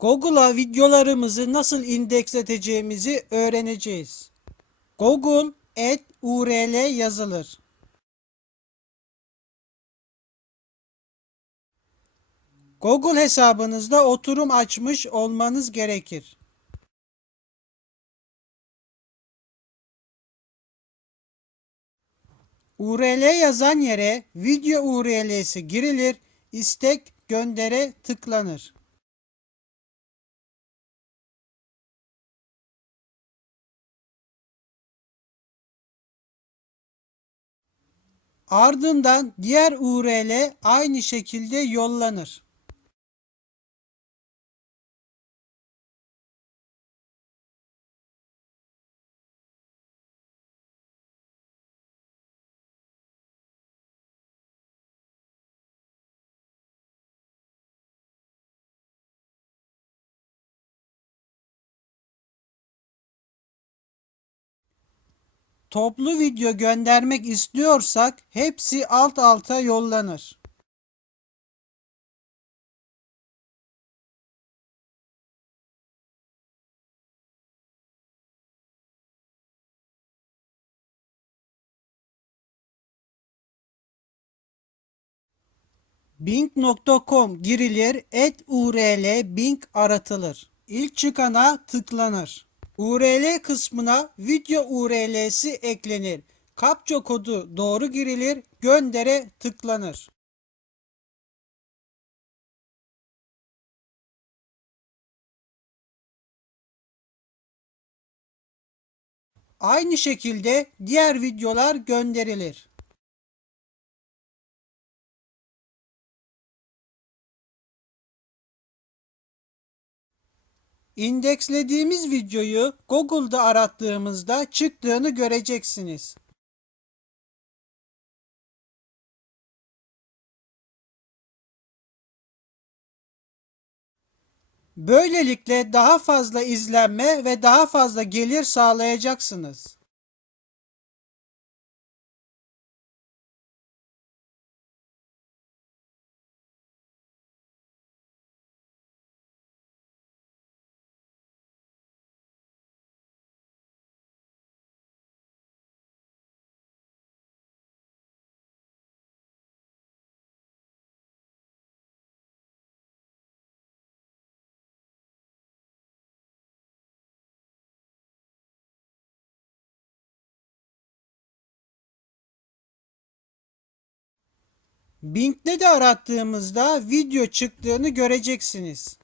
Google'a videolarımızı nasıl indeksleteceğimizi öğreneceğiz. Google et URL yazılır. Google hesabınızda oturum açmış olmanız gerekir. URL yazan yere video URL'si girilir, istek göndere tıklanır. Ardından diğer URL aynı şekilde yollanır. Toplu video göndermek istiyorsak hepsi alt alta yollanır. Bing.com girilir, et URL Bing aratılır. İlk çıkana tıklanır. URL kısmına video URL'si eklenir. Kapça kodu doğru girilir, göndere tıklanır. Aynı şekilde diğer videolar gönderilir. İndekslediğimiz videoyu Google'da arattığımızda çıktığını göreceksiniz. Böylelikle daha fazla izlenme ve daha fazla gelir sağlayacaksınız. Bing'de de arattığımızda video çıktığını göreceksiniz.